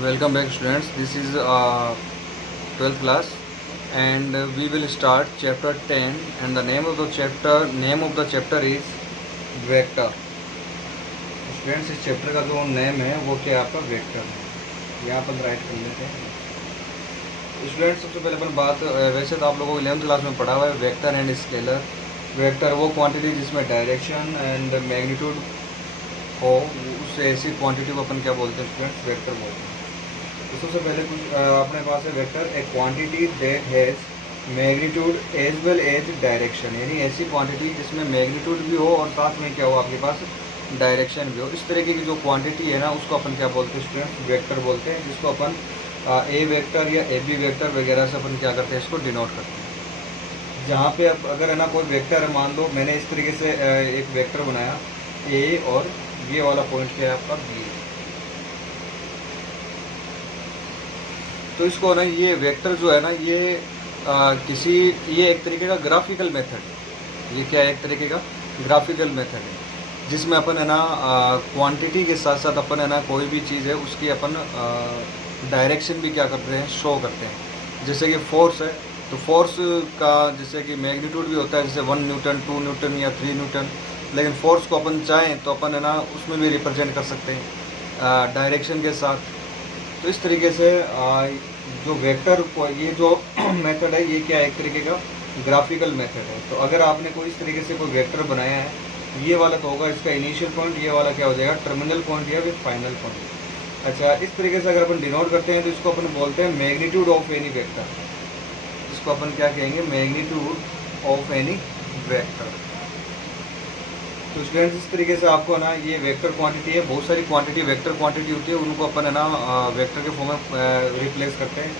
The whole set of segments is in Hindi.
Welcome back students. This is 12th class and we will start chapter 10 and the name of the chapter is vector. Students इस chapter का जो नेम है वो क्या है आपका वेक्टर है. यहाँ पर राइट कर लेते हैं. स्टूडेंट्स सबसे पहले अपन बात वैसे तो आप लोगों को 11th क्लास में पढ़ा हुआ है वेक्टर एंड स्केलर. वेक्टर वो क्वांटिटी जिसमें डायरेक्शन एंड मैग्नीट्यूड हो, उससे ऐसी क्वांटिटी को अपन क्या बोलते हैं स्टूडेंट्स वेक्टर बोलते हैं. तो सबसे पहले कुछ अपने पास है vector a quantity that has magnitude as well as direction, यानी ऐसी क्वांटिटी जिसमें मैग्नीट्यूड भी हो और साथ में क्या हो आपके पास डायरेक्शन भी हो. इस तरीके की जो क्वांटिटी है ना उसको अपन क्या बोलते हैं स्टूडेंट्स वेक्टर बोलते हैं, जिसको अपन ए वेक्टर या ए बी वेक्टर वगैरह से अपन क्या करते हैं इसको डिनोट करते हैं. जहाँ पे अब अगर है ना कोई वेक्टर है, मान लो मैंने इस तरीके से एक वेक्टर बनाया ए और ये वाला पॉइंट क्या है आपका बी, तो इसको ना ये वेक्टर जो है ना ये ये एक तरीके का ग्राफिकल मेथड है. ये क्या है, एक तरीके का ग्राफिकल मेथड है जिसमें अपन है ना क्वांटिटी के साथ साथ अपन है ना कोई भी चीज़ है उसकी अपन डायरेक्शन भी क्या करते हैं शो करते हैं. जैसे कि फोर्स है तो फोर्स का जैसे कि मैग्नीट्यूड भी होता है, जैसे 1 न्यूटन 2 न्यूटन या 3 न्यूटन, लेकिन फोर्स को अपन चाहें तो अपन है ना उसमें भी रिप्रेजेंट कर सकते हैं डायरेक्शन के साथ. तो इस तरीके से जो वेक्टर को ये जो मेथड है ये क्या है, एक तरीके का ग्राफिकल मेथड है. तो अगर आपने कोई इस तरीके से कोई वेक्टर बनाया है, ये वाला तो होगा इसका इनिशियल पॉइंट, ये वाला क्या हो जाएगा टर्मिनल पॉइंट या फिर फाइनल पॉइंट. अच्छा, इस तरीके से अगर अपन डिनोट करते हैं तो इसको अपन बोलते हैं मैग्नीट्यूड ऑफ एनी वेक्टर. इसको अपन क्या कहेंगे, मैग्नीट्यूड ऑफ एनी वेक्टर. तो स्टूडेंट्स इस तरीके से आपको ना ये वेक्टर क्वांटिटी है, बहुत सारी क्वांटिटी वेक्टर क्वांटिटी होती है, उनको अपन है ना वेक्टर के फॉर्म में रिप्लेस करते हैं.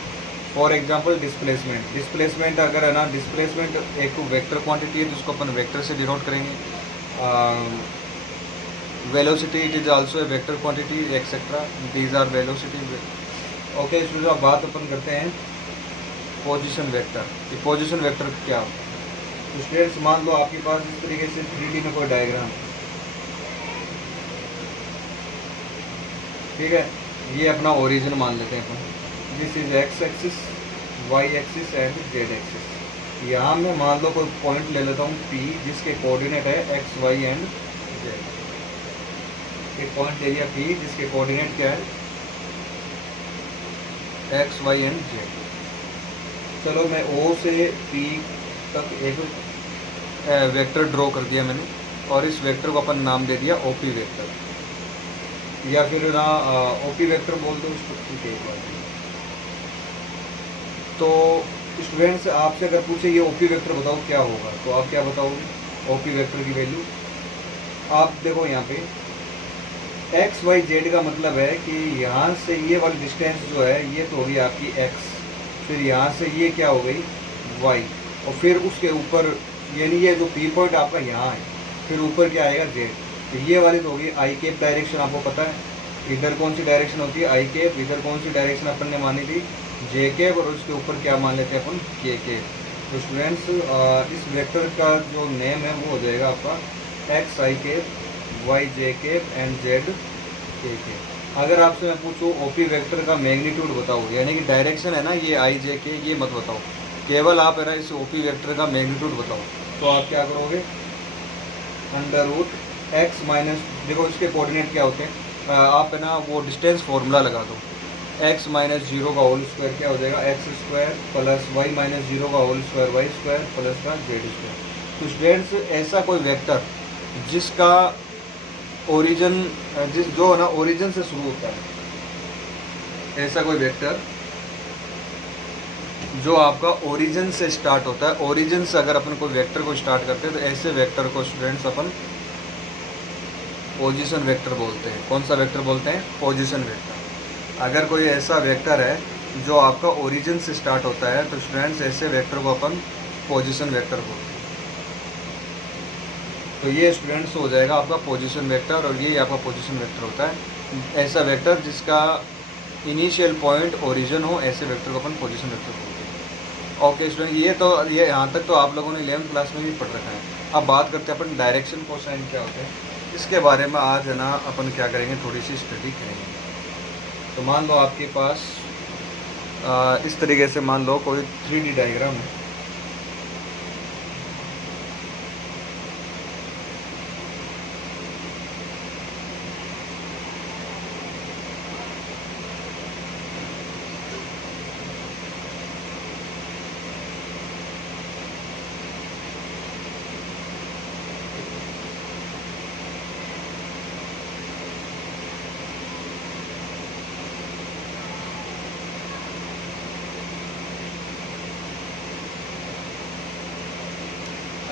फॉर एग्जांपल डिस्प्लेसमेंट अगर है ना डिस्प्लेसमेंट एक वेक्टर क्वांटिटी है जिसको अपन वेक्टर से डिनोट करेंगे. Velocity it is also a vector quantity etcetera, these are velocity. Okay student, अब बात अपन करते हैं पोजीशन वेक्टर. ये पोजीशन वेक्टर क्या होता है. तो स्टूडेंट्स मान लो आपके पास इस तरीके से 3D में कोई डायग्राम, ठीक है, ये अपना ओरिजिन मान लेते हैं अपन. This is X axis, Y axis and Z axis. यहाँ मैं मान लो कोई पॉइंट ले लेता हूँ P जिसके कोऑर्डिनेट है एक्स वाई एंड जेड. एक पॉइंट ले लिया P जिसके कोऑर्डिनेट क्या है एक्स वाई एंड जेड. चलो मैं O से P तक एक वेक्टर ड्रॉ कर दिया मैंने और इस वेक्टर को अपन नाम दे दिया OP वेक्टर, या फिर ना OP वेक्टर बोल दो इसको, ठीक है. एक बार तो स्टूडेंट्स आपसे अगर पूछे ये OP वेक्टर बताओ क्या होगा, तो आप क्या बताओगे OP वेक्टर की वैल्यू. आप देखो यहाँ पे एक्स वाई जेड का मतलब है कि यहाँ से ये वाली डिस्टेंस जो है ये तो होगी आपकी x, फिर यहाँ से ये क्या हो गई y, और फिर उसके ऊपर यानी ये जो P पॉइंट आपका यहाँ है, फिर ऊपर क्या आएगा z. तो ये वाली तो होगी आई केप डायरेक्शन. आपको पता है इधर कौन सी डायरेक्शन होती है आई केप, इधर कौन सी डायरेक्शन अपन ने मानी थी जे केप, और उसके ऊपर क्या मान लेते हैं अपन के केप. तो स्टूडेंट्स इस वेक्टर का जो नेम है वो हो जाएगा आपका x i cap, y j cap and z k cap. अगर आपसे मैं पूछूँ OP वेक्टर का मैग्नीट्यूड बताओ, यानी कि डायरेक्शन है ना ये आई जे के, ये मत बताओ, केवल आप है ना इस OP वेक्टर का मैग्नीट्यूड बताओ, तो आप क्या करोगे अंडर रूट एक्स माइनस, देखो इसके कोऑर्डिनेट क्या होते हैं, आप है ना वो डिस्टेंस फॉर्मूला लगा दो, एक्स माइनस 0 का होल स्क्वायर क्या हो जाएगा x square plus y minus 0 का whole square y square plus का जेड स्क्वायर. तो स्टूडेंट्स ऐसा कोई वेक्टर जिसका ओरिजिन जो है ना ओरिजिन से शुरू होता है, ऐसा कोई वेक्टर जो आपका ओरिजिन से स्टार्ट होता है, ओरिजिन से अगर अपन कोई वेक्टर को स्टार्ट करते हैं तो ऐसे वेक्टर को स्टूडेंट्स अपन पोजीशन वेक्टर बोलते हैं. कौन सा वेक्टर बोलते हैं, पोजीशन वेक्टर. अगर कोई ऐसा वेक्टर है जो आपका ओरिजिन से स्टार्ट होता है तो स्टूडेंट्स ऐसे वेक्टर को अपन पोजीशन वेक्टर बोलते हैं. तो ये स्टूडेंट्स हो जाएगा आपका पोजीशन वेक्टर, और ये आपका पोजीशन वेक्टर होता है ऐसा वेक्टर जिसका इनिशियल पॉइंट ओरिजिन हो, ऐसे वेक्टर को अपन पोजीशन वेक्टर बोलते हैं. ओके स्टूडेंट, ये यहाँ तक तो आप लोगों ने 11th क्लास में भी पढ़ रखा है. अब बात करते हैं अपन डायरेक्शन कोसाइन क्या होते हैं, इसके बारे में आज है ना अपन क्या करेंगे, थोड़ी सी स्टडी करेंगे. तो मान लो आपके पास इस तरीके से मान लो कोई 3D डायग्राम है।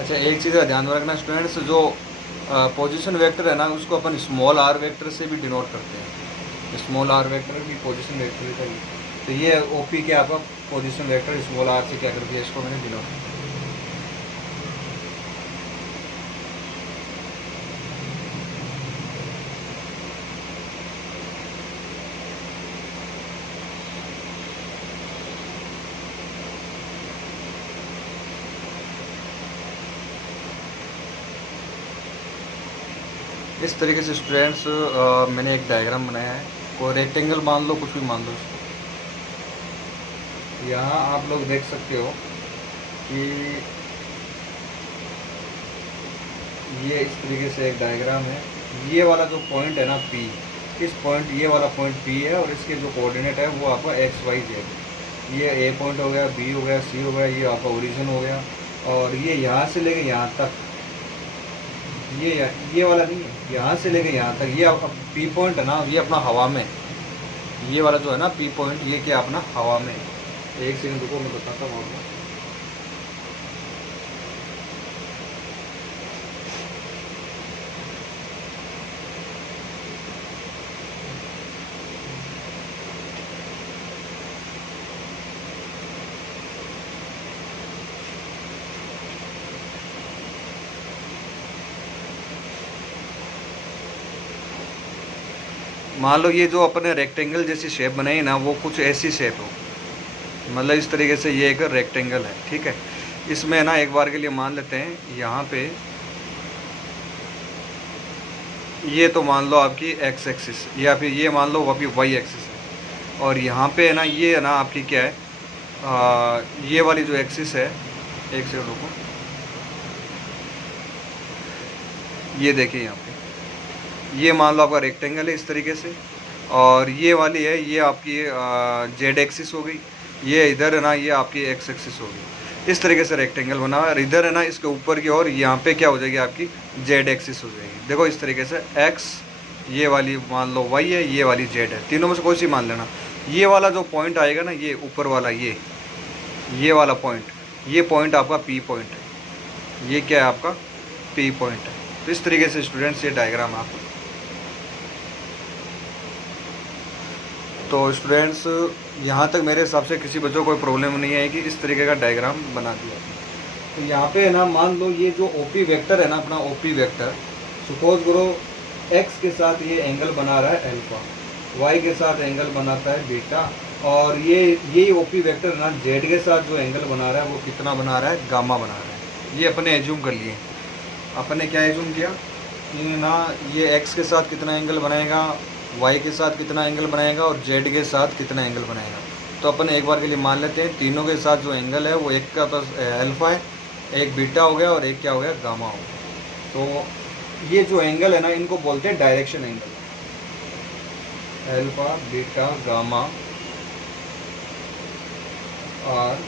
अच्छा, एक चीज़ का ध्यान रखना स्टूडेंट्स, जो पोजीशन वेक्टर है ना उसको अपन स्मॉल आर वेक्टर से भी डिनोट करते हैं। स्मॉल आर वेक्टर भी पोजीशन वेक्टर का ही। तो ये ओपी के आपका पोजीशन वेक्टर स्मॉल आर से क्या कर दिया, इसको मैंने डिनोट। इस तरीके से स्टूडेंट्स मैंने एक डायग्राम बनाया है। कोई रेक्टेंगल मान लो, कुछ भी मान लो इसको। यहाँ आप लोग देख सकते हो कि ये इस तरीके से एक डायग्राम है। ये वाला जो पॉइंट है ना P, इस पॉइंट, ये वाला पॉइंट P है और इसके जो कोऑर्डिनेट है वो आपका एक्स वाई जेड। ये A पॉइंट हो गया, B हो गया, C हो गया, ये आपका ओरिजिन हो गया। और ये यहाँ से लेके यहाँ तक, ये वाला नहीं है, यहाँ से लेके यहाँ तक ये आपका P पॉइंट है ना, ये अपना हवा में। ये वाला जो है ना P पॉइंट, ये क्या अपना हवा में। एक सेकंड रुको, मैं बताता हूँ आपको। मान लो ये जो अपने रेक्टेंगल जैसी शेप बनाई ना, वो कुछ ऐसी शेप हो, मतलब इस तरीके से ये एक रेक्टेंगल है, ठीक है। इसमें ना एक बार के लिए मान लेते हैं यहाँ पे, ये तो मान लो आपकी एक्स एक्सिस, या फिर ये मान लो अभी वाई एक्सिस है। और यहाँ पे है ना, ये है ना आपकी क्या है, ये वाली जो एक्सिस है, एक सेकंड रुको, ये देखिए यहाँ पे, ये मान लो आपका रेक्टेंगल है इस तरीके से। और ये वाली है, ये आपकी जेड एक्सिस हो गई। ये इधर है ना, ये आपकी एक्स एक्सिस हो गई। इस तरीके से रेक्टेंगल बना हुआ है। और इधर है ना, इसके ऊपर की ओर यहाँ पे क्या हो जाएगी आपकी जेड एक्सिस हो जाएगी। देखो इस तरीके से एक्स, ये वाली मान लो वाई है, ये वाली जेड है, तीनों में से कोई सी मान लेना। ये वाला जो पॉइंट आएगा ना, ये ऊपर वाला, ये वाला पॉइंट, ये पॉइंट आपका पी पॉइंट है। ये क्या है आपका पी पॉइंट है। तो इस तरीके से स्टूडेंट्स ये डायग्राम आपको। तो स्टूडेंट्स यहाँ तक मेरे हिसाब से किसी बच्चों को कोई प्रॉब्लम नहीं है कि इस तरीके का डायग्राम बना दिया। तो यहाँ पे है ना, मान लो ये जो ओपी वेक्टर है ना, अपना ओपी वेक्टर, सपोज करो एक्स के साथ ये एंगल बना रहा है अल्फा, वाई के साथ एंगल बनाता है बीटा, और ये ओपी वेक्टर ना जेड के साथ जो एंगल बना रहा है वो कितना बना रहा है, गामा बना रहा है। ये अपने एज्यूम कर लिए। अपने क्या एज्यूम किया कि ना, ये एक्स के साथ कितना एंगल बनाएगा, वाई के साथ कितना एंगल बनाएगा, और जेड के साथ कितना एंगल बनाएगा। तो अपन एक बार के लिए मान लेते हैं, तीनों के साथ जो एंगल है वो एक का तो अल्फा है, एक बीटा हो गया, और एक क्या हो गया, गामा हो गया। तो ये जो एंगल है ना, इनको बोलते हैं direction angle. Alpha, beta, gamma और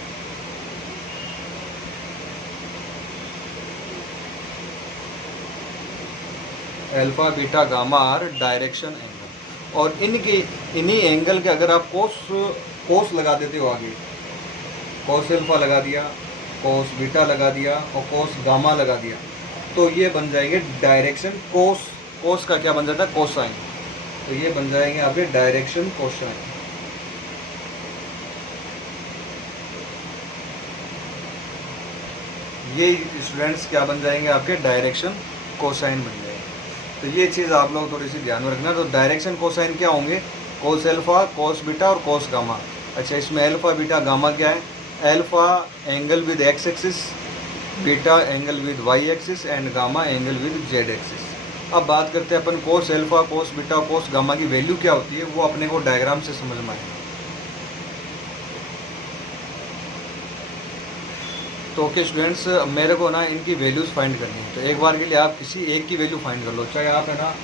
अल्फा, बीटा, गामा और डायरेक्शन एंगल। और इन्हीं एंगल के अगर आप कोस लगा देते हो आगे, कोस अल्फा लगा दिया, कोस बीटा लगा दिया और कोस गामा लगा दिया, तो ये बन जाएंगे डायरेक्शन कोस का क्या बन जाता है, कोसाइन। तो ये बन जाएंगे आपके डायरेक्शन कोसाइन। ये स्टूडेंट्स क्या बन जाएंगे, आपके डायरेक्शन कोसाइन बन जाएंगे। तो ये चीज़ आप लोग थोड़ी सी ध्यान में रखना। तो डायरेक्शन कोसाइन क्या होंगे, कोस अल्फा, कोस बीटा और कोस गामा। अच्छा, इसमें अल्फा, बीटा, गामा क्या है, alpha angle with X axis, beta angle with Y axis and gamma angle with Z axis. अब बात करते हैं अपन cos alpha, cos beta, cos gamma की वैल्यू क्या होती है, वो अपने को डायग्राम से समझ में आएगा। तो ओके स्टूडेंट्स, मेरे को ना इनकी वैल्यूज़ फाइंड करनी है। तो एक बार के लिए आप किसी एक की वैल्यू फाइंड कर लो, चाहे आप है ना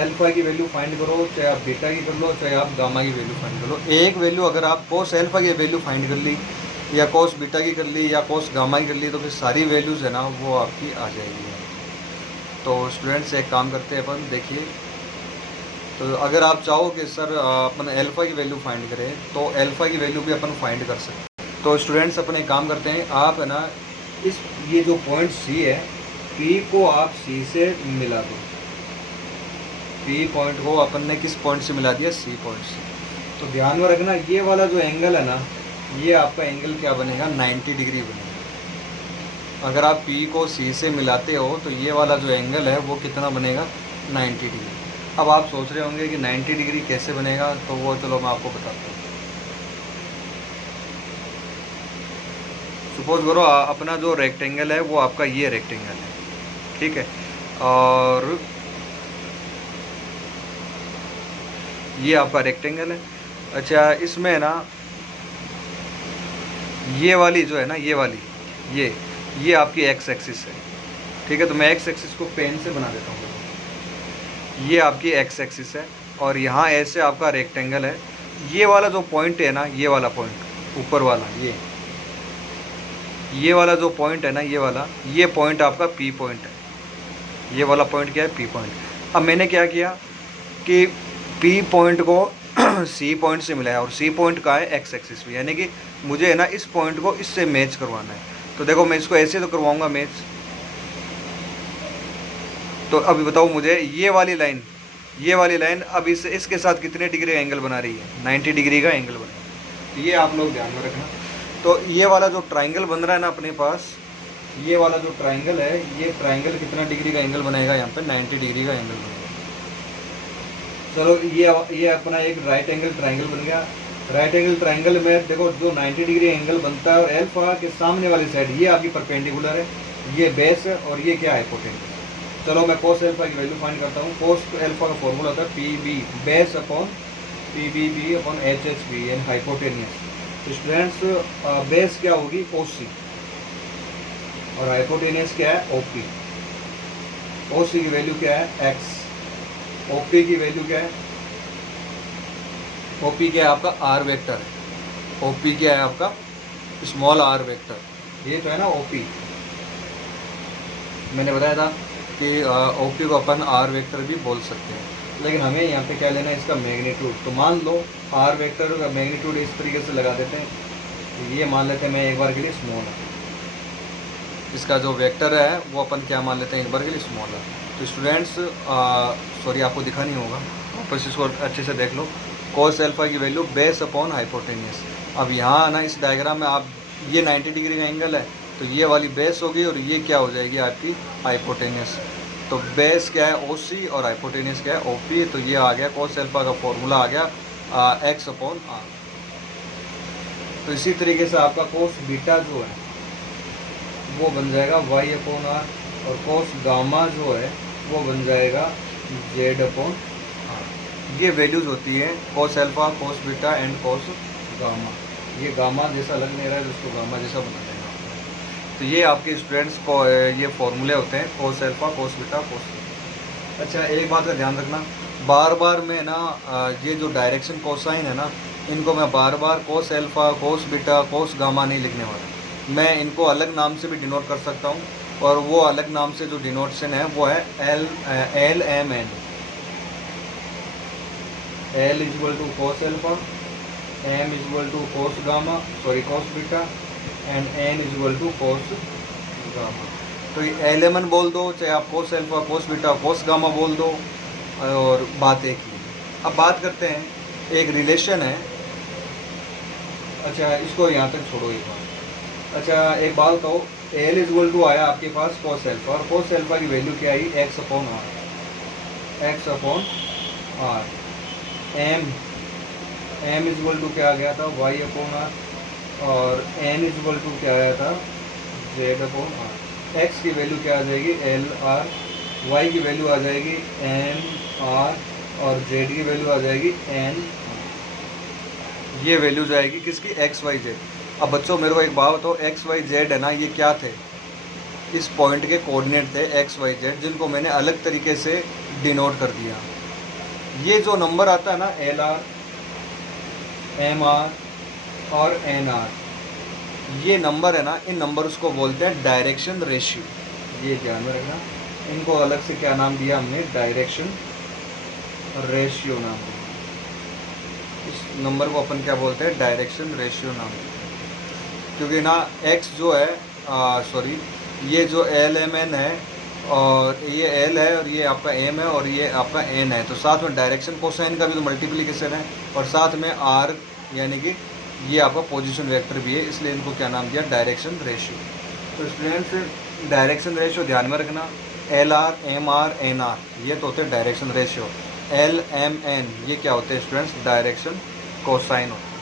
एल्फा की वैल्यू फाइंड करो, चाहे आप बीटा की कर लो, चाहे आप गामा की वैल्यू फाइंड कर लो। एक वैल्यू अगर आप कोस एल्फा की वैल्यू फाइंड कर ली, या कोस बीटा की कर ली, या कोस गामा की कर ली, तो फिर सारी वैल्यूज़ है ना वो आपकी आ जाएगी। तो स्टूडेंट्स एक काम करते हैं अपन, देखिए, तो अगर आप चाहो कि सर अपन एल्फा की वैल्यू फाइंड करें, तो एल्फा की वैल्यू भी अपन फाइंड कर सकते हैं। तो स्टूडेंट्स अपन एक काम करते हैं, आप है ना इस ये जो पॉइंट सी है, पी को आप सी से मिला दो। पी पॉइंट को अपन ने किस पॉइंट से मिला दिया, सी पॉइंट से। तो ध्यान में रखना, ये वाला जो एंगल है ना, ये आपका एंगल क्या बनेगा, 90 डिग्री बनेगा। अगर आप पी को सी से मिलाते हो तो ये वाला जो एंगल है वो कितना बनेगा, 90 डिग्री। अब आप सोच रहे होंगे कि 90 डिग्री कैसे बनेगा, तो वो चलो मैं आपको बताता हूँ। सपोज करो अपना जो रेक्टेंगल है वो आपका ये रेक्टेंगल है, ठीक है, और ये आपका रेक्टेंगल है। अच्छा, इसमें ना ये वाली जो है ना, ये वाली ये आपकी एक्स एक्सिस है, ठीक है। तो मैं एक्स एक्सिस को पेन से बना देता हूँ। ये आपकी एक्स एक्सिस है और यहाँ ऐसे आपका रेक्टेंगल है। ये वाला जो पॉइंट है ना, ये वाला पॉइंट ऊपर वाला, ये वाला जो पॉइंट है ना, ये पॉइंट आपका पी पॉइंट है। ये वाला पॉइंट क्या है, पी पॉइंट। अब मैंने क्या किया कि पी पॉइंट को सी पॉइंट से मिलाया, और सी पॉइंट का है एक्स एक्सिस भी, यानी कि मुझे है ना इस पॉइंट को इससे मैच करवाना है। तो देखो मैं इसको ऐसे तो करवाऊंगा मैच। तो अभी बताओ मुझे ये वाली लाइन अब इसके साथ कितने डिग्री का एंगल बना रही है, 90 डिग्री का एंगल बना रही है। तो ये आप लोग ध्यान में रखना। तो ये वाला जो ट्राइंगल बन रहा है ना अपने पास, ये वाला जो ट्राइंगल है, ये ट्राइंगल कितना डिग्री का एंगल बनाएगा, यहाँ पे 90 डिग्री का एंगल बनेगा। चलो ये अपना एक राइट एंगल ट्राइंगल बन गया। राइट एंगल ट्राइंगल में देखो जो 90 डिग्री एंगल बनता है, और एल्फा के सामने वाली साइड ये आपकी परपेंडिकुलर है, ये बेस है, और ये क्या है, हाइपोटेन्यूस। चलो मैं कोस एल्फा की वैल्यू फाइंड करता हूँ। कोस एल्फा का फॉर्मूला होता है p b base upon p b b upon h h b and hypotenuse. तो स्टूडेंट्स बेस क्या होगी, ओ सी, और हाइपोटेनियस क्या है, ओ पी। ओ सी की वैल्यू क्या है, एक्स। ओ पी की वैल्यू क्या है, ओ पी क्या है आपका आर वेक्टर है। ओ पी क्या है आपका स्मॉल आर वेक्टर, ये तो है ना ओ पी। मैंने बताया था कि ओ पी को अपन आर वेक्टर भी बोल सकते हैं, लेकिन हमें यहाँ पे क्या लेना है, इसका मैग्नीट्यूड। तो मान लो आर वेक्टर का मैग्नीट्यूड इस तरीके से लगा देते हैं। तो ये मान लेते हैं मैं एक बार के लिए स्मॉल है, इसका जो वेक्टर है वो अपन क्या मान लेते हैं एक बार के लिए स्मॉल है। तो स्टूडेंट्स सॉरी आपको दिखा नहीं होगा, वापस इसको अच्छे से देख लो। कोस एल्फा की वैल्यू बेस अपॉन हाइपोटेनियस। अब यहाँ ना इस डायग्राम में आप ये 90 डिग्री का एंगल है, तो ये वाली बेस होगी और ये क्या हो जाएगी आपकी हाइपोटेनियस। तो बेस क्या है ओ सी और हाइपोटेनियस क्या है ओ पी। तो ये आ गया कोस एल्फा का फॉर्मूला आ गया एक्स अपॉन आर। तो इसी तरीके से आपका कोस बीटा जो है वो बन जाएगा वाई अपॉन आर, और कोस गामा जो है वो बन जाएगा जेड अपॉन आर। ये वैल्यूज होती है कोस alpha, cos beta and cos gamma. ये गामा जैसा लग नहीं रहा है तो इसको गामा जैसा बना देना। तो ये आपके स्टूडेंट्स को ये फॉर्मूले होते हैं कोस alpha, cos beta, cos beta. अच्छा एक बात का ध्यान रखना, बार बार मैं ना ये जो डायरेक्शन कोसाइन है ना, इनको मैं बार बार cos alpha, cos beta, cos gamma नहीं लिखने वाला। मैं इनको अलग नाम से भी डिनोट कर सकता हूँ, और वो अलग नाम से जो डिनोटेशन है वो है l m n. L is equal to cos alpha, m is equal to cos gamma, sorry cos beta, and n is equal to cos gamma. तो एल एम एन बोल दो, चाहे आप cos alpha, cos beta, cos gamma बोल दो, और बात एक ही। अब बात करते हैं, एक रिलेशन है। अच्छा इसको यहाँ तक छोड़ो एक बात। अच्छा एक बात कहो, एल इज इक्वल टू आया आपके पास कोस एल्फा, और कोस एल्फा की वैल्यू क्या आई, X upon R, X upon R. M is equal to क्या आ गया था, वाई अपॉन आर, और एन इज इक्वल टू क्या आया था, जेड अपॉन आर। एक्स की वैल्यू क्या आ जाएगी, एल आर वाई की वैल्यू आ जाएगी एन आर और जेड की वैल्यू आ जाएगी एन, ये वैल्यू जाएगी किसकी, एक्स वाई जेड। अब बच्चों मेरे को एक बात बताओ, एक्स वाई जेड है ना, ये क्या थे, इस पॉइंट के कोऑर्डिनेट थे एक्स वाई जेड, जिनको मैंने अलग तरीके से डिनोट कर दिया। ये जो नंबर आता है ना एल आर, एम आर और एन आर, ये नंबर है ना, इन नंबर्स को बोलते हैं डायरेक्शन रेशियो। ये ध्यान में रखना, इनको अलग से क्या नाम दिया हमने, डायरेक्शन रेशियो नाम दिया। इस नंबर को अपन क्या बोलते हैं, डायरेक्शन रेशियो नाम दिया, क्योंकि ना एक्स जो है सॉरी, ये जो एल एम एन है और ये एल है और ये आपका एम है और ये आपका एन है, तो साथ में डायरेक्शन कोसाइन का भी तो मल्टीप्लिकेशन है, और साथ में आर यानी कि ये आपका पोजीशन वेक्टर भी है, इसलिए इनको क्या नाम दिया, डायरेक्शन रेशियो। तो स्टूडेंट्स डायरेक्शन रेशियो ध्यान में रखना, l r, m r, n r, ये तो होते हैं direction ratio. L m n ये क्या होते हैं स्टूडेंट्स, डायरेक्शन कोसाइन होते हैं।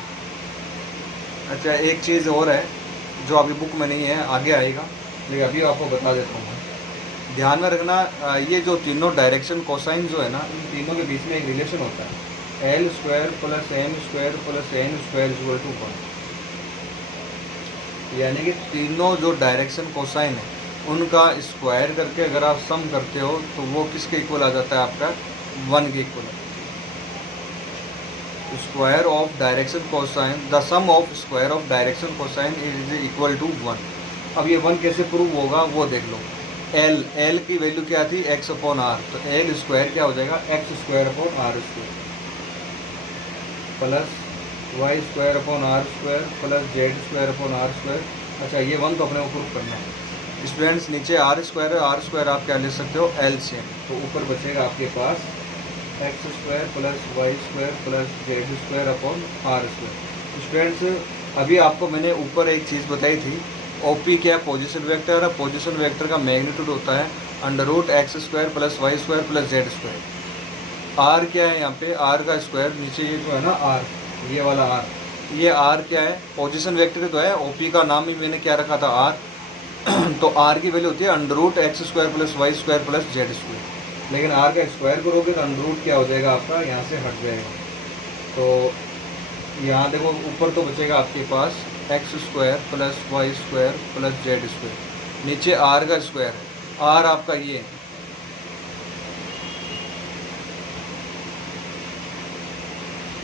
अच्छा एक चीज़ और है जो अभी बुक में नहीं है, आगे आएगा, लेकिन अभी आपको बता देता हूँ। ध्यान में रखना, ये जो तीनों डायरेक्शन कोसाइन जो है ना, इन तीनों के बीच में एक रिलेशन होता है, l square plus m square plus n square equal to 1। यानी कि तीनों जो डायरेक्शन कोसाइन है उनका स्क्वायर करके अगर आप सम करते हो तो वो किसके इक्वल आ जाता है, आपका 1 के equal. Square of direction cosine, the sum of square of direction cosine is equal to 1। अब ये 1 कैसे प्रूव होगा वो देख लो। एल की वैल्यू क्या थी, एक्स अपॉन आर, तो एल स्क्वायर क्या हो जाएगा, x square upon are square plus Y square upon are square plus Z square upon are square. अच्छा ये 1 तो अपने को प्रूव करना है स्टूडेंट्स। नीचे आर स्क्वायर है, आर स्क्वायर आप क्या ले सकते हो, एल से, तो ऊपर बचेगा आपके पास X square plus Y square plus Z square upon are square. Students अभी आपको मैंने ऊपर एक चीज़ बताई थी, ओपी क्या है, पोजीशन वेक्टर है, पोजीशन वेक्टर का मैग्नीट्यूड होता है under root x square plus Y square plus Z square. R क्या है, यहाँ पे आर का स्क्वायर, नीचे ये जो है ना आर, ये वाला आर, ये आर क्या है, पोजीशन वेक्टर तो है, ओपी का नाम ही मैंने क्या रखा था, आर। तो आर की वैल्यू होती है under root x square plus Y square plus Z square, लेकिन आर का स्क्वायर करोगे तो अंडर रूट क्या हो जाएगा आपका, यहाँ से हट जाएगा। तो यहाँ देखो ऊपर तो बचेगा आपके पास X square plus Y square plus Z square, नीचे आर का स्क्वायर है, आर आपका ये है,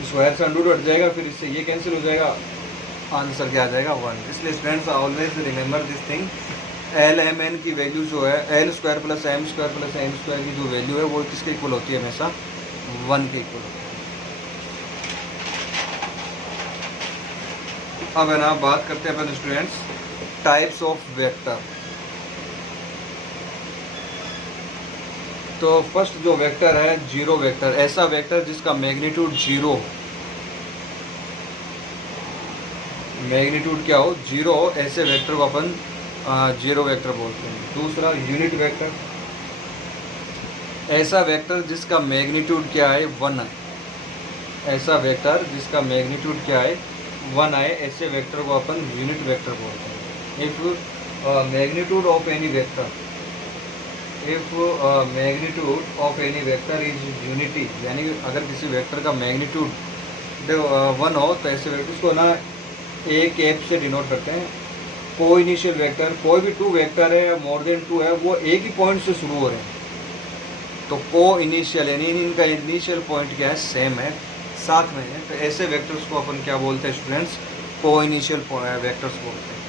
स्क्वायर से अंडर रूट हट जाएगा, फिर इससे ये कैंसिल हो जाएगा, आंसर क्या आ जाएगा 1। इसलिए students always remember this thing, l m n की वैल्यू जो है, l square plus m square की जो वैल्यू है वो किसके इक्वल होती है, हमेशा 1 के इक्वल होती है। अब है ना बात करते हैं अपन स्टूडेंट्स टाइप्स ऑफ वेक्टर। तो फर्स्ट जो वेक्टर है जीरो वेक्टर, ऐसा वेक्टर जिसका मैग्नीट्यूड जीरो, मैग्नीट्यूड क्या हो, जीरो हो, ऐसे वेक्टर को अपन जीरो वेक्टर बोलते हैं। दूसरा यूनिट वेक्टर, ऐसा वेक्टर जिसका मैग्नीट्यूड क्या है, 1 है, ऐसा वेक्टर जिसका मैग्नीट्यूड क्या है, 1 है, ऐसे वेक्टर को अपन यूनिट वेक्टर बोलते हैं। If magnitude of any vector, if magnitude of any vector is unity, यानी अगर किसी वेक्टर का मैग्नीट्यूड 1 हो तो ऐसे वेक्टर उसको ना एक एप से डिनोट करते हैं। को इनिशियल वेक्टर, कोई भी 2 वेक्टर है या मोर देन 2 है वो एक ही पॉइंट से शुरू हो रहे हैं, तो को इनिशियल यानी इनका इनिशियल पॉइंट क्या है, सेम है, साथ में है, तो ऐसे वेक्टर्स को अपन क्या बोलते हैं स्टूडेंट्स, को इनिशियल वेक्टर्स बोलते हैं।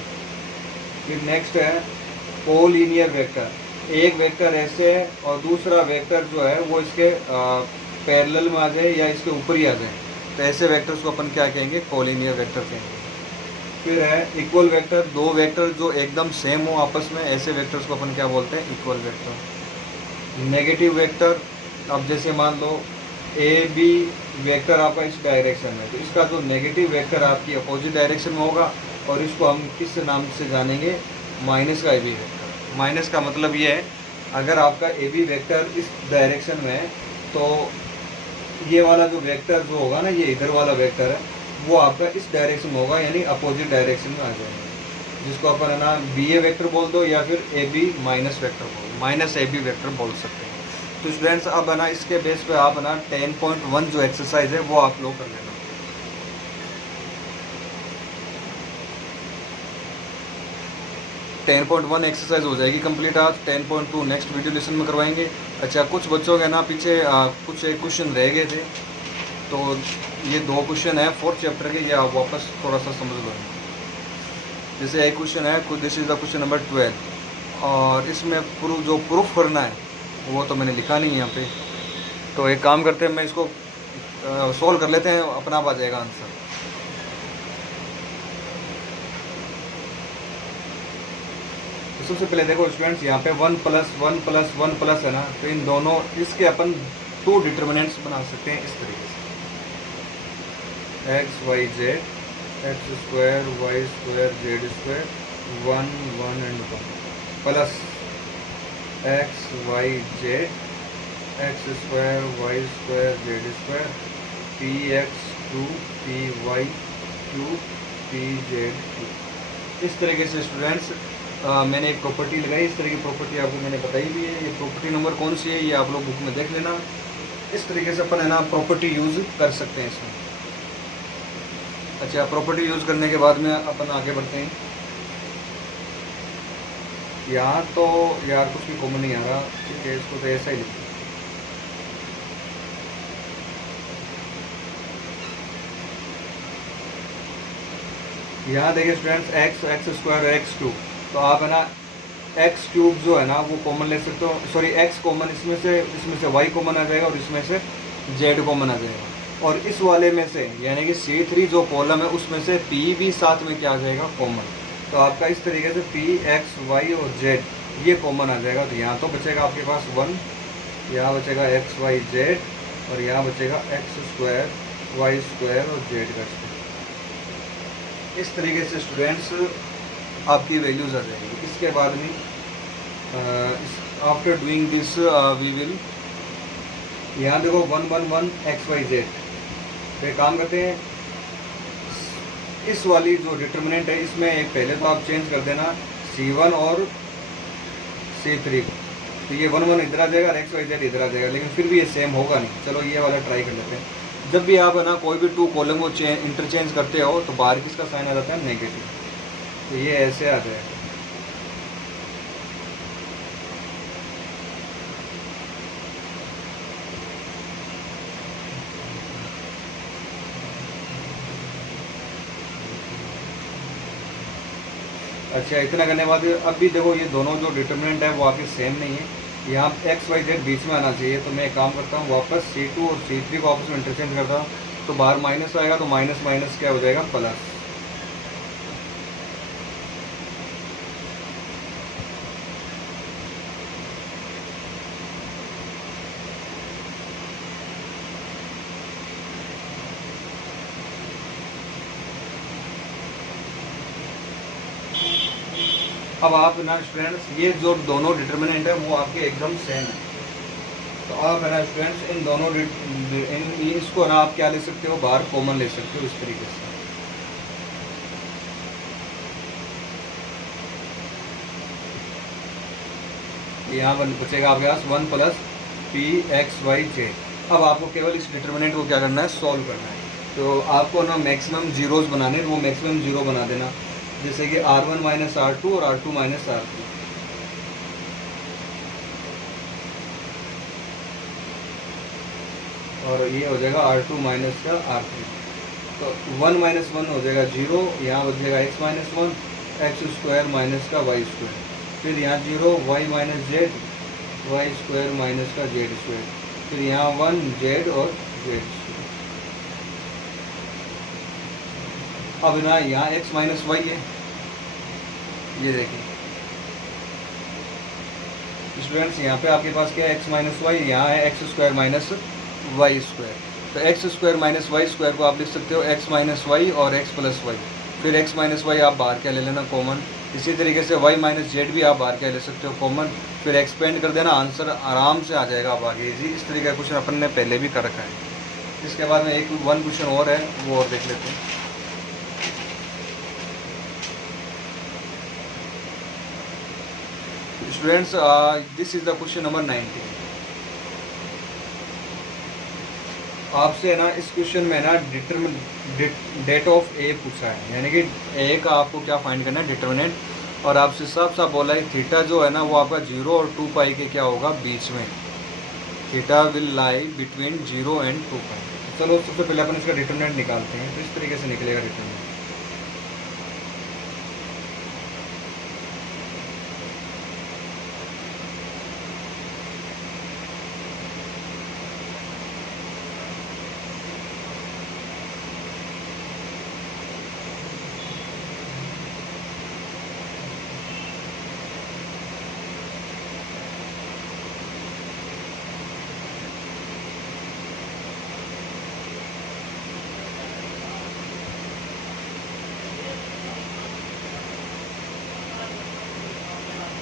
फिर नेक्स्ट है कोलिनियर वेक्टर, एक वेक्टर ऐसे है और दूसरा वेक्टर जो है वो इसके पैरेलल में आ जाए या इसके ऊपर ही आ जाए, तो ऐसे वेक्टर्स को अपन क्या कहेंगे, कोलिनियर वेक्टर कहेंगे। फिर है इक्वल वेक्टर, 2 वेक्टर जो एकदम सेम हो आपस में, ऐसे वेक्टर्स को अपन क्या बोलते हैं, इक्वल वेक्टर। नेगेटिव वेक्टर, अब जैसे मान लो ए बी वेक्टर आपका इस डायरेक्शन में, तो इसका जो नेगेटिव वेक्टर आपकी अपोजिट डायरेक्शन में होगा, और इसको हम किस नाम से जानेंगे, माइनस का ए बी वेक्टर। माइनस का मतलब ये है, अगर आपका ए बी वेक्टर इस डायरेक्शन में है तो ये वाला जो वेक्टर जो होगा ना, ये इधर वाला वेक्टर है, वो आपका इस डायरेक्शन में होगा, यानी अपोजिट डायरेक्शन में आ जाएगा, जिसको अपन है ना बी ए वेक्टर बोल दो या फिर ए बी माइनस वेक्टर बोल दो। माइनस ए बी वेक्टर बोल सकते हैं। तो स्टूडेंट्स अब है ना इसके बेस पे आप है ना 10.1 जो एक्सरसाइज है वो आप लोग कर लेना। 10.1 एक्सरसाइज हो जाएगी कंप्लीट आज। 10.2 नेक्स्ट वीडियो लेसन में करवाएंगे। अच्छा, कुछ बच्चों के ना पीछे कुछ एक क्वेश्चन रह गए थे, तो ये 2 क्वेश्चन है 4th चैप्टर के, ये आप वापस थोड़ा सा समझ लो। जैसे एक क्वेश्चन है, this is the question number 12, और इसमें जो प्रूफ करना है वो तो मैंने लिखा नहीं है यहाँ पे। तो एक काम करते हैं, मैं इसको सॉल्व कर लेते हैं, अपना आप आ जाएगा आंसर। तो सबसे पहले देखो स्टूडेंट्स, यहाँ पे 1 + 1 + 1 प्लस है ना, तो इन दोनों इसके अपन 2 डिटर्मिनेंट्स बना सकते हैं इस तरीके से, x y z x² y² z² 1 1 and 1 plus x y z x² y² z² px2 py 2 pz2। इस तरीके से स्टूडेंट्स मैंने एक प्रॉपर्टी लगाई। इस तरह की प्रॉपर्टी आपको मैंने बताई भी है। ये प्रॉपर्टी नंबर कौन सी है ये आप लोग बुक में देख लेना। इस तरीके से अपन है ना प्रॉपर्टी यूज़ कर सकते हैं इसमें। अच्छा, प्रॉपर्टी यूज़ करने के बाद में अपन आगे बढ़ते हैं। यहाँ तो यार कुछ भी कॉमन नहीं आ रहा, ठीक है, इसको तो ऐसा ही लिखते हैं। यहाँ देखिए स्टूडेंट्स, x² x2, तो आप है ना x³ जो है ना वो कॉमन ले सकते हो, सॉरी x कॉमन, इसमें से y कॉमन आ जाएगा और इसमें से z कॉमन आ जाएगा। और इस वाले में से यानी कि C3 जो कॉलम है उसमें से p भी साथ में क्या आ जाएगा, कॉमन। तो आपका इस तरीके से p x y और z ये कॉमन आ जाएगा। तो यहाँ तो बचेगा आपके पास 1, यहाँ बचेगा x y z और यहाँ बचेगा x² y² और z का। इस तरीके से स्टूडेंट्स आपकी वैल्यूज़ आ जाएंगी। इसके बाद में after doing this we will, यहाँ देखो 1 1 1 x y z। तो काम करते हैं, इस वाली जो डिटर्मिनेंट है इसमें एक पहले तो आप चेंज कर देना C1 और C3। तो ये 1 1 इधर आ जाएगा और x y z इधर आ जाएगा, लेकिन फिर भी ये सेम होगा नहीं। चलो ये वाला ट्राई कर लेते हैं। जब भी आप है ना कोई भी 2 कॉलम को इंटरचेंज करते हो तो बाहर किसका साइन आ जाता है, नेगेटिव। तो ये ऐसे आ जाएगा। अच्छा, इतना करने के बाद अब भी देखो ये दोनों जो डिटर्मिनेंट है वो आपके सेम नहीं है। यहाँ x y z बीच में आना चाहिए। तो मैं एक काम करता हूँ, वापस C2 और C3 को आपस में इंटरचेंज करता हूँ। तो बाहर माइनस आएगा तो माइनस माइनस क्या हो जाएगा, प्लस। अब आप ना स्टूडेंट्स ये जो दोनों डिटर्मिनेंट है वो आपके एकदम सेम है। तो आप है ना स्टूडेंट्स इन दोनों इसको ना आप क्या ले सकते हो, बाहर कॉमन ले सकते हो इस तरीके से। यहाँ पर बचेगा आपके पास 1 + p x y z। अब आपको केवल इस डिटर्मिनेंट को क्या करना है, सॉल्व करना है। तो आपको ना मैक्सिमम जीरोस बनाने हैं, वो मैक्सिमम जीरो बना देना। जैसे कि r1 - r2 और r2 - r3। और ये हो जाएगा r2 - r3। तो 1 - 1 हो जाएगा 0, यहाँ बचेगा x - 1 x² - y²। फिर यहाँ 0 y - z y² - z²। फिर यहाँ 1 z और z²। अब ना यहाँ x - y है, ये देखिए स्टूडेंट्स, यहाँ पे आपके पास क्या है, x - y, यहाँ है x² - y²। तो x² - y² को आप लिख सकते हो x - y और x + y। फिर x - y आप बाहर क्या ले लेना, कॉमन। इसी तरीके से y - z भी आप बाहर क्या ले सकते हो, कॉमन। फिर एक्सपेंड कर देना, आंसर आराम से आ जाएगा आप आगे जी। इस तरीके का क्वेश्चन अपन ने पहले भी कर रखा है। इसके बाद में एक 1 क्वेश्चन और है, वो और देख लेते हैं। Students this is the question number 90। आपसे ना इस क्वेश्चन में ना डेट ऑफ ए पूछा है, यानी कि ए का आपको क्या फाइंड करना है, डिटर्मिनेंट। और आपसे साफ साफ बोला है थीटा जो है ना वो आपका 0 और 2 पाई के क्या होगा, बीच में। Theta will lie between 0 and 2 पाई। चलो सबसे पहले अपन इसका डिटर्मिनेंट निकालते हैं। तो इस तरीके से निकलेगा डिटर्मिनेंट।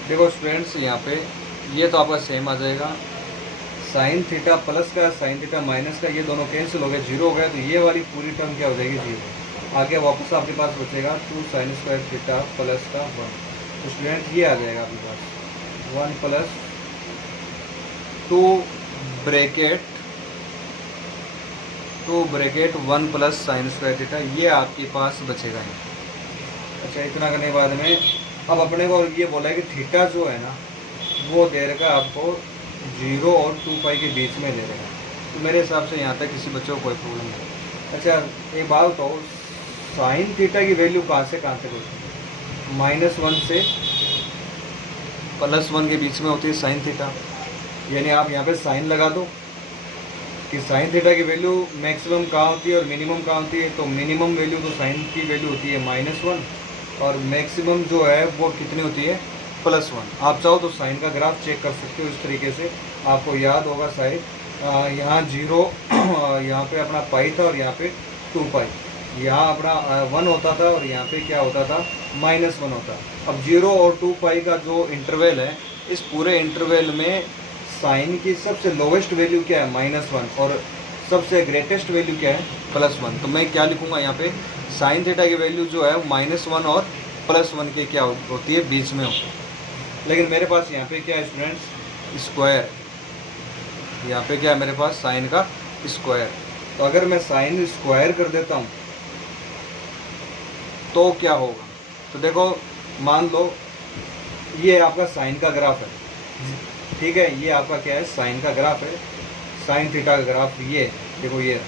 देखो स्टूडेंट्स यहाँ पे ये तो आपका सेम आ जाएगा, साइन थीटा प्लस का साइन थीटा माइनस का, ये दोनों कैंसिल हो गए, 0 हो गया। तो ये वाली पूरी टर्म क्या हो जाएगी, 0। आगे वापस आपके पास बचेगा 2 साइन स्क्वायर थीटा प्लस का 1। तो स्टूडेंट ये आ जाएगा आपके पास 1 plus 2 bracket 1 plus sine square theta, ये आपके पास बचेगा। अच्छा, इतना करने के बाद में अब अपने को ये बोला है कि थीटा जो है ना वो दे रखा है आपको 0 और 2 पाई के बीच में दे रखा है। तो मेरे हिसाब से यहाँ तक किसी बच्चों को कोई प्रॉब्लम नहीं। अच्छा एक बात तो, साइन थीटा की वैल्यू कहाँ से कहाँ तक होती है, -1 से +1 के बीच में होती है साइन थीटा। यानी आप यहाँ पे साइन लगा दो कि साइन थीटा की वैल्यू मैक्सिमम कहाँ होती है और मिनिमम कहाँ होती है। तो मिनिमम वैल्यू तो साइन की वैल्यू होती है -1 और मैक्सिमम जो है वो कितनी होती है, +1। आप चाहो तो साइन का ग्राफ चेक कर सकते हो इस तरीके से। आपको याद होगा शायद यहाँ 0 यहाँ पे अपना पाई था और यहाँ पे 2 पाई, यहाँ अपना 1 होता था और यहाँ पे क्या होता था, -1 होता। अब 0 और 2 पाई का जो इंटरवल है, इस पूरे इंटरवल में साइन की सबसे लोवेस्ट वैल्यू क्या है, -1, और सबसे ग्रेटेस्ट वैल्यू क्या है, +1। तो मैं क्या लिखूँगा यहाँ पे, साइन थीटा की वैल्यू जो है -1 और +1 के क्या होती है, बीच में होती है। लेकिन मेरे पास यहाँ पे क्या है स्टूडेंट्स, स्क्वायर। यहाँ पे क्या है मेरे पास, साइन का स्क्वायर। तो अगर मैं साइन स्क्वायर कर देता हूँ तो क्या होगा। तो देखो मान लो ये आपका साइन का ग्राफ है, ठीक है, ये आपका क्या है, साइन का ग्राफ है, साइन थीटा का ग्राफ ये देखो ये।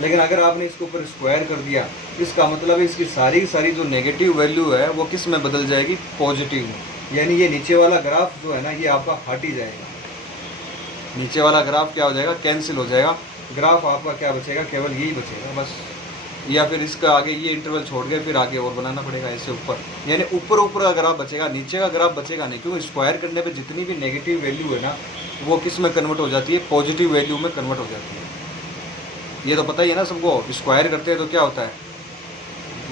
लेकिन अगर आपने इसके ऊपर स्क्वायर कर दिया, इसका मतलब है इसकी सारी की सारी जो नेगेटिव वैल्यू है वो किस में बदल जाएगी, पॉजिटिव में। यानी ये नीचे वाला ग्राफ जो है ना ये आपका हट ही जाएगा, नीचे वाला ग्राफ क्या हो जाएगा, कैंसिल हो जाएगा। ग्राफ आपका क्या बचेगा, केवल यही बचेगा बस। या फिर इसका आगे ये इंटरवल छोड़ के फिर आगे और बनाना पड़ेगा ऐसे ऊपर, यानी ऊपर ऊपर का ग्राफ बचेगा, नीचे का ग्राफ बचेगा नहीं। क्योंकि स्क्वायर करने पे जितनी भी नेगेटिव वैल्यू है ना वो किस में कन्वर्ट हो जाती है, पॉजिटिव वैल्यू में कन्वर्ट हो जाती है। ये तो पता ही है ना सबको, स्क्वायर करते हैं तो क्या होता है,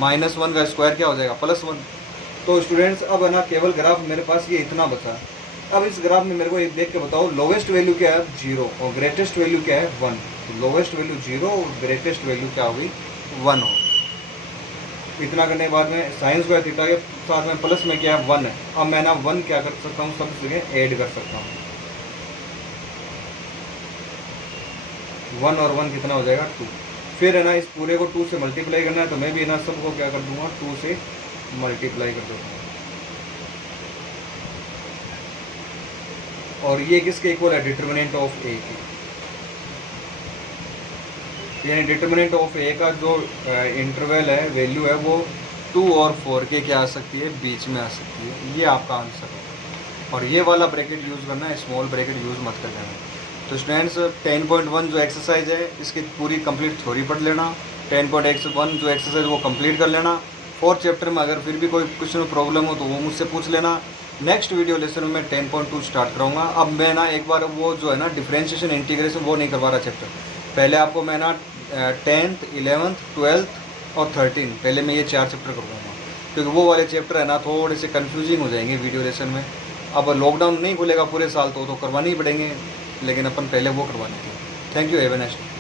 -1 का स्क्वायर क्या हो जाएगा, +1। तो स्टूडेंट्स अब है ना केवल ग्राफ मेरे पास ये इतना बचा। अब इस ग्राफ में मेरे को एक देख के बताओ, लोवेस्ट वैल्यू क्या है, 0 और ग्रेटेस्ट वैल्यू क्या है, 1। तो लोवेस्ट वैल्यू 0 और ग्रेटेस्ट वैल्यू क्या होगी, 1 हो। इतना करने के बाद में साइन स्क्वायर थीटा के साथ में प्लस में क्या है, 1 है। अब मैं ना 1 क्या कर सकता हूँ, सब जगह ऐड कर सकता हूँ। 1 और 1 कितना हो जाएगा, 2। फिर है ना इस पूरे को 2 से मल्टीप्लाई करना है, तो मैं भी ना सबको क्या कर दूंगा, 2 से मल्टीप्लाई कर दूंगा। और ये किसके इक्वल है, डिटर्मिनेंट ऑफ ए की। यानी डिटर्मिनेंट ऑफ ए का जो इंटरवल है, वैल्यू है, वो 2 और 4 के क्या आ सकती है, बीच में आ सकती है। ये आपका आंसर है। और ये वाला ब्रैकेट यूज़ करना है, स्मॉल ब्रैकेट यूज़ मत कर लेना। तो स्टूडेंट्स 10.1 जो एक्सरसाइज है इसकी पूरी कंप्लीट थ्योरी पढ़ लेना। 10.1 जो एक्सरसाइज वो कंप्लीट कर लेना। 4th चैप्टर में अगर फिर भी कोई क्वेश्चन में प्रॉब्लम हो तो वो मुझसे पूछ लेना। नेक्स्ट वीडियो लेसन में मैं 10.2 स्टार्ट करूँगा। अब मैं ना एक बार वो जो है ना डिफरेंशिएशन इंटीग्रेशन वो नहीं करवा रहा चैप्टर। पहले आपको मैं ना 10th 11th 12th और 13 पहले मैं ये 4 चैप्टर करवाऊँगा, क्योंकि वो वाले चैप्टर है ना थोड़े से कन्फ्यूजिंग हो जाएंगे वीडियो लेसन में। अब लॉकडाउन नहीं खुलेगा पूरे साल तो करवाने ही पड़ेंगे, लेकिन अपन पहले वो करवा लेते हैं। Thank you, have a nice day.